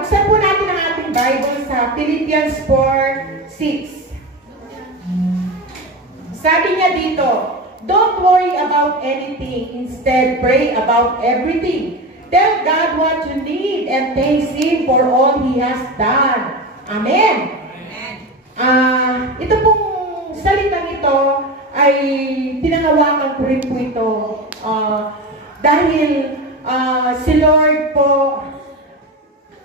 Buksan po natin ang ating Bible sa Philippians 4:6. Sabi niya dito, don't worry about anything. Instead, pray about everything. Tell God what you need and thank Him for all He has done. Amen. Ito pong salitang ito ay pinangawakan ko rin po ito dahil si Lord po,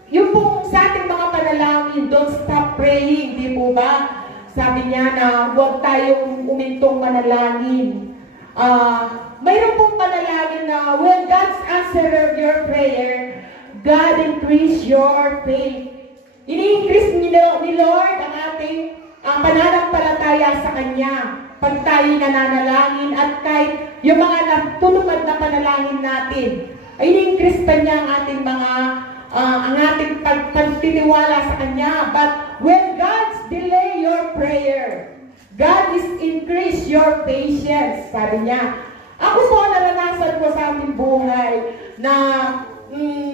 yung pong sa ating mga panalangin, don't stop praying, di po ba? Sabi niya na huwag tayong umintong manalangin. Mayroon pong panalangin na when God's answer your prayer, God increase your faith. Ini-increase ni Lord ang ating pananampalataya sa Kanya pag tayo nananalangin at kahit yung mga natulungan na panalangin natin, ay ini-increase pa niya ang ating mga ang ating pagtitiwala sa Kanya. But when God's delay your prayer, God is increase your patience, sabi niya. Ako po, naranasan ko sa ating buhay na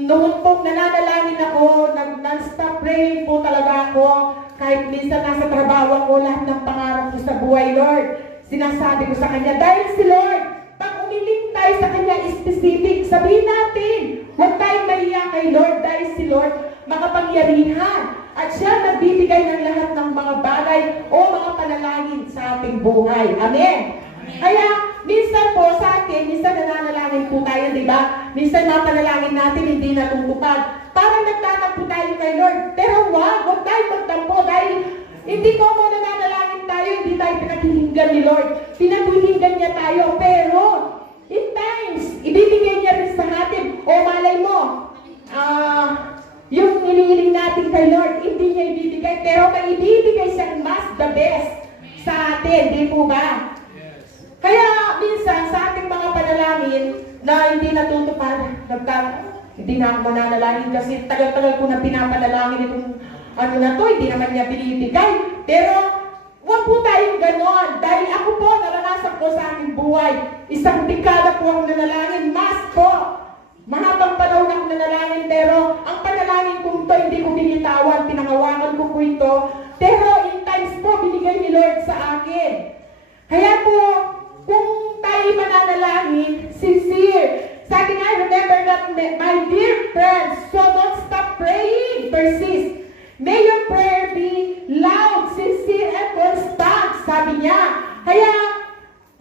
noon pong nananalangin ako, non-stop praying po talaga ako. Kahit minsan nasa trabaho ako, lahat ng pangarap ko sa buhay, Lord, sinasabi ko sa Kanya, dahil si Lord, pag umiling tayo sa Kanya specific, sabihin natin, huwag tayong mahiya kay Lord, dahil si Lord makapangyarihan. At siya nagbibigay ng lahat ng mga bagay o mga panalangin sa ating buhay. Amen? Kaya, minsan po sa akin, minsan nananalangin po tayo, di ba? Minsan napanalangin natin, hindi natutupad. Parang nagtatampo tayo kay Lord. Pero huwag tayo magtampo dahil hindi ko mo nananalangin tayo, hindi tayo pinakihinggan ni Lord. Pinakihinggan niya tayo, pero in times, ibibigay niya rin sa atin. O malay mo, yung inihiling natin kay Lord, hindi niya ibibigay, pero may ibibigay siyang mas the best sa atin, di po ba? Kaya minsan sa ating mga panalangin na hindi natutupad, hindi na ako mananalangin kasi tagal-tagal ko na pinapanalangin itong ano na to, hindi naman niya binibigay. Pero huwag po tayong ganon dahil ako po, naranasan ko sa aking buhay. Isang dekada po akong nanalangin, mas po. Mahabang panahon akong nanalangin, pero ang panalangin ko ito, hindi ko binitawan, pinangawakan ko po ito. Pero in times po, binigay ni Lord sa akin. Kaya po, kung tayo mananalangin, sincere. Sabi nga, remember that, my dear friends, so don't stop praying, persist. May your prayer be loud, sincere, and constant, sabi niya. Kaya,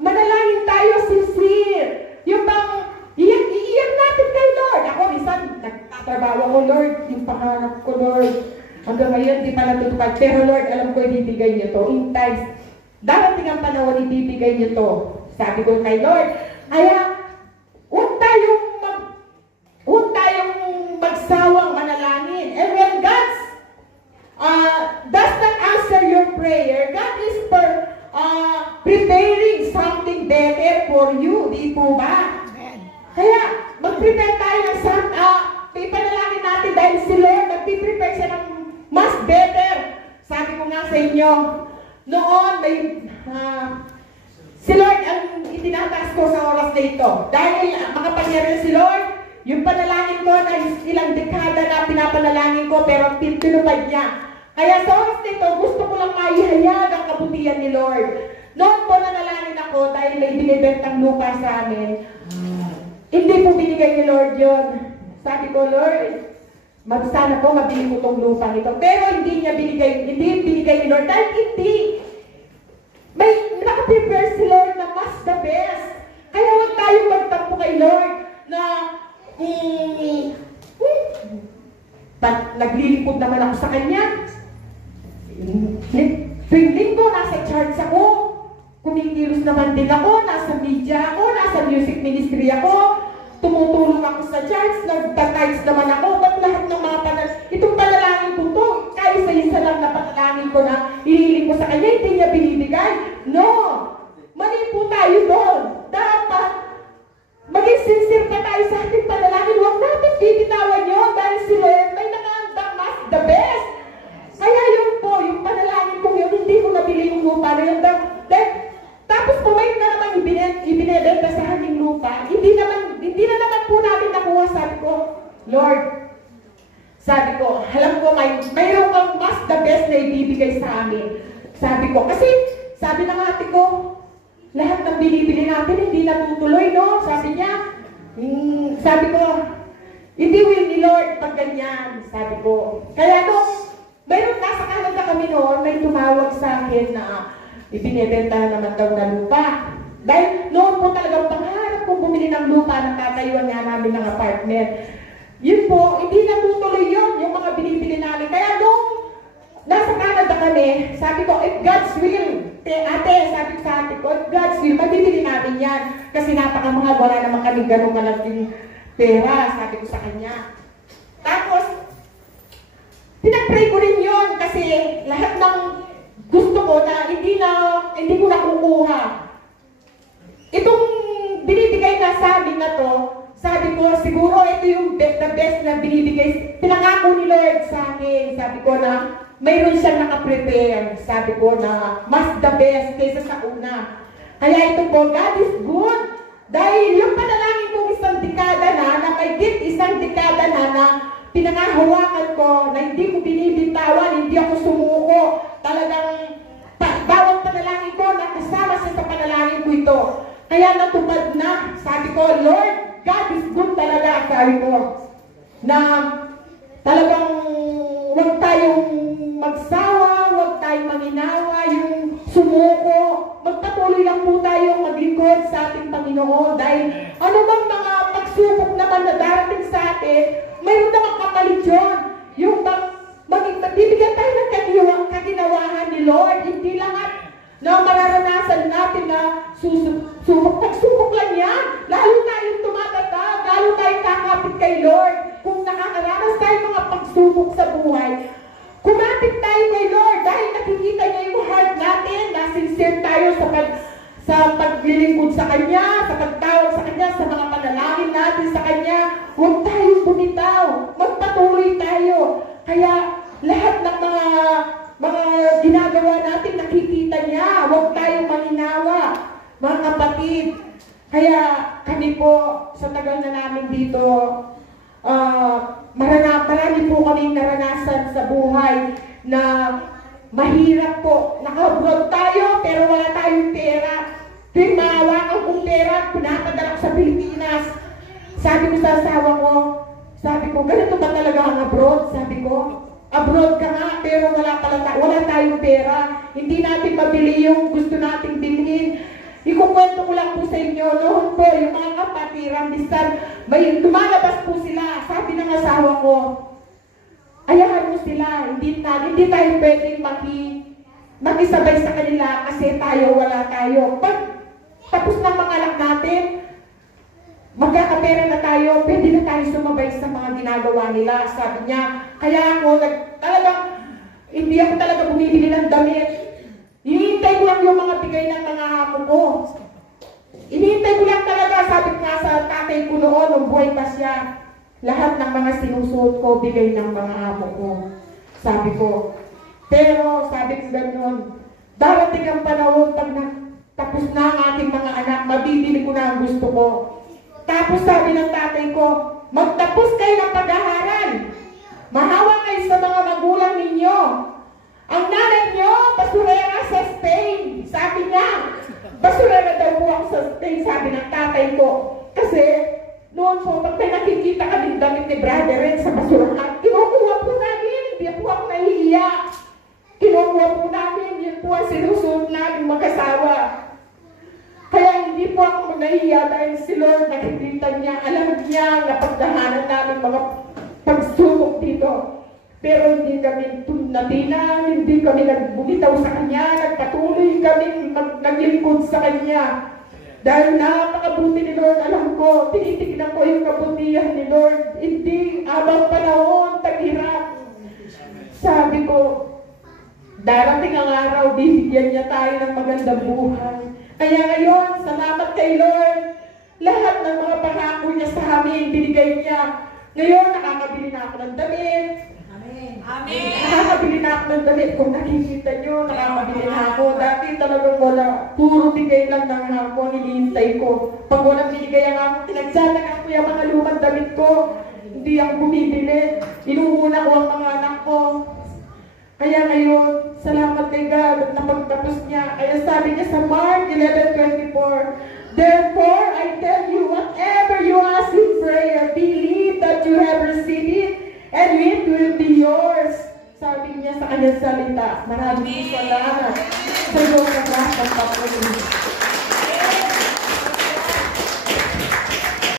manalangin tayo sincere. Yung bang, iiyak natin kay Lord. Ako, minsan, nagtatrabaho ko, Lord, yung pangarap ko, Lord. Hanggang ngayon, di pa natutupad. Pero Lord, alam ko, ibibigay niyo to. In times, darating ang panahon, ibibigay niyo to. Sabi ko kay Lord. Kaya, huwag tayong magsawang manalangin. And when God does not answer your prayer, God is preparing something better for you. Di po ba? Kaya, mag-prepare tayo ng ipanalangin natin dahil si Lord, nag-prepare siya ng mas better. Sabi ko nga sa inyo, noon, si Lord ang itinataas ko sa oras na ito. Dahil makapangyarihan si Lord, yung panalangin ko na ilang dekada na pinapanalangin ko, pero tinupad niya. Kaya sa oras na ito, gusto ko lang maihayag ang kabutihan ni Lord. Noon po nanalangin ako dahil may binibentang lupa sa amin. Hindi po binigay ni Lord yun. Sabi ko, Lord, sana po mabili ko itong lupa nito. Pero hindi binigay ni Lord dahil hindi. May nakaprepare si Lord na mas the best. Kaya huwag tayong magtampo kay Lord na naglilipod naman ako sa Kanya. Tuwing linggo, nasa church ako. Kumikilos naman din ako, nasa media ako, nasa music ministry ako, tumutulong ako sa church, nagtatides naman ako, ba't lahat ng mga itong panalangin ko to, kahit sa isa lang na panalangin ko na hinihiling ko sa Kanya, hindi niya binibigay. No! Mali po tayo doon. Dapat maging sincere pa tayo sa ating panalangin. Huwag natin bibitawan yun dahil si Lord may nakaandang mas the best. Kaya yun po, yung panalangin ko yun, hindi ko nabili yung lupa na yun. Tapos kumain na naman ibinebenta sa aming lupa. Hindi na naman po namin nakuha. Sabi ko, Lord, Sabi ko, alam ko, mayroon kang mas the best na ibibigay sa amin. Sabi ko, kasi sabi ng ate ko, lahat ng binibili natin hindi natutuloy, no? Sabi niya, sabi ko, hindi will ni Lord pag ganyan, sabi ko. Kaya mayroon nasa Canada kami noon, may tumawag sa akin na ibinibenta naman daw na lupa. Dahil noon po talagang pangarap ko bumili ng lupa na tatayuan nga namin ng apartment. Yun po, hindi natutuloy yun, yung mga binibili namin. Kaya nasa Canada kami, sabi ko, if God's will, ate, sabi ko sa ate ko, if God's will, mabibili namin yan. Kasi napakamahal, wala naman kami ganun malaking pera, sabi ko sa kanya. Tapos, pinag-pray ko rin yun kasi lahat ng gusto ko na hindi ko nakukuha. Itong binibigay na sa amin na to, sabi ko, siguro ito yung the best na binibigay. Pinangako ni Lord sa akin. Sabi ko na mayroon siyang nakaprepare. Sabi ko na mas the best kaysa sa una. Kaya ito po, God is good. Dahil yung panalangin kong isang dekada na may isang dekada na pinangahawakan ko, na hindi ko binibitawan, hindi ako sumuko. Talagang bawat panalangin ko, nakasama siya sa panalangin ko ito. Kaya natupad na. Sabi ko, Lord, God is good talaga, sabi ko, na talagang huwag tayong magsawa, huwag tayong manginawa, yung sumuko, magpatuloy lang po tayong maglingkod sa ating Panginoon dahil ano bang mga pagsubok naman na darating sa atin, mayroon namang kapalit yun. Yung magbibigyan tayo ng kaginawahan ni Lord, hindi lang na mararanasan natin na pagsubok lang yan. Lalo tayong tumatatag, lalo tayong kakapit kay Lord. Kung nakakaranas tayo mga pagsubok sa buhay, kumapit tayo kay Lord dahil nakikita niya yung heart natin, na sincere tayo sa paglilingkod sa Kanya, sa pagtawag sa Kanya, sa mga panalangin natin sa Kanya. Huwag tayong bumitaw, magpatuloy tayo. Kaya lahat ng mga ginagawa natin, nakikita niya. Huwag tayong maninawa, mga kapatid. Kaya kami po, sa tagal na namin dito, marami po kaming naranasan sa buhay na mahirap po. Naka-abroad tayo, pero wala tayong pera. Tuwing maawakan kong pera, pinapadala ko sa Pilipinas. Sabi ko sa asawa ko, ganito ba talaga ang abroad? Sabi ko, abroad ka nga, pero wala tayong pera. Hindi natin mabili yung gusto nating bilhin. Ikukwento ko lang po sa inyo, noon po, yung mga kapatiran, may lumalabas po sila. Sabi ng asawa ko, ayahan mo sila, hindi tayo pwedeng makisabay sa kanila kasi wala tayo. Pag tapos ng mga anak natin, magkakapera na tayo, pwede na tayo sumabay sa mga ginagawa nila. Sabi niya, kaya ako, hindi ako talaga bumibili ng damit. Hinihintay ko lang yung mga bigay ng mga amo ko. Hinihintay ko lang talaga, sabi ko nga sa tatay ko noon, nung buhay pa siya, lahat ng mga sinusuot ko, bigay ng mga amo ko. Sabi ko. Pero, sabi ko gano'n, darating ang panahon pag tapos na ang ating mga anak, mabibili ko na ang gusto ko. Tapos sabi ng tatay ko, magtapos kayo ng pag-aaral. Mahawa kayo sa mga magulang ninyo. Ang nanay nyo, basurera sa Spain. Sabi niya, basurera daw po ako sa Spain, sabi ng tatay ko. Kasi, noon po, pag may nakikita kaming damit ni Brother Ren sa basurahan, kinukuha po namin, hindi po ako nahihiya. Kinukuha po namin, yun po ang sinusuot namin mag-asawa. Kaya hindi po ako nahihiya dahil si Lord nakikita niya, alam niya na pagdahanan namin mga pagsubok dito. Pero hindi kami natinan, hindi kami nagbumitaw sa Kanya, nagpatuloy kami naglingkod sa Kanya. Dahil napakabuti ni Lord, alam ko, tinitignan ko yung kabutihan ni Lord. Hindi, abang panahon, taghirap. Sabi ko, darating ang araw, bibigyan niya tayo ng magandang buhay. Kaya ngayon, salamat kay Lord. Lahat ng mga pangako niya sa amin, binigay niya. Ngayon, nakakabili na ako ng damit. Amen. Nakakabili na ako ng damit. Kung nakikita nyo, nakakabili na ako. Dati talagang wala. Puro bigay lang ng ako ang hinihintay ko. Pag walang binigay ang ako, tinagsanak ako yung mga lumang damit ko. hindi ako bumibili. Inuuna ko ang mga anak ko. Kaya ngayon, salamat kay God at napagtapos niya. Kaya sabi niya sa Mark 11:24, therefore, I tell you, whatever you ask in prayer, believe that you have received it, and it will be yours. Sabi niya sa kanyang salita. Maraming salamat sa Diyos na lahat ng patuloy.